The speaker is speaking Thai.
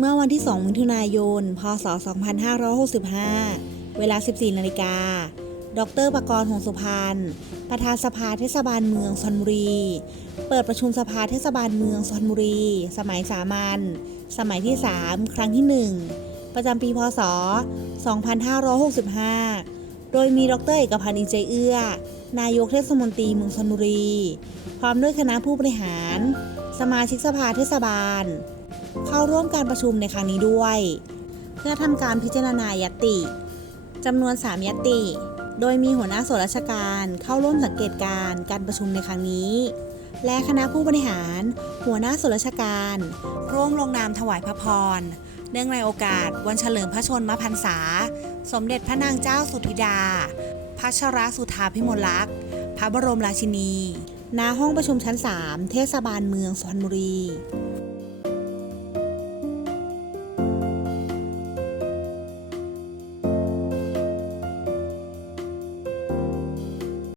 เมื่อวันที่ 2 มิถุนายน พศ 2565 เวลา 14 นาฬิกา ดรประกรณ์หงสุพรรณ ประธานสภาเทศบาลเมืองชนบุรี เปิดประชุมสภาเทศบาลเมืองชนบุรี สมัยสามัญ สมัยที่ 3 ครั้งที่ 1 ประจำปี พศ 2565 โดยมีดรเอกพันธ์อินใจเอื้อ นายกเทศมนตรีเมืองชนบุรี พร้อมด้วยคณะผู้บริหาร สมาชิกสภาเทศบาล เข้าร่วมการประชุมในครั้งนี้ด้วย เพื่อทำการพิจารณายติจำนวน 3 ยติ โดยมีหัวหน้าส่วนราชการเข้าร่วมสังเกตการการประชุมในครั้งนี้ และคณะผู้บริหาร หัวหน้าส่วนราชการ ร่วมลงนามถวายพระพร เนื่องในโอกาสวันเฉลิมพระชนมพรรษา สมเด็จพระนางเจ้าสุธิดา พัชรสุธาพิมลลักษณ์ พระบรมราชินีณห้องประชุมชั้น 3 เทศบาลเมืองสุพรรณบุรี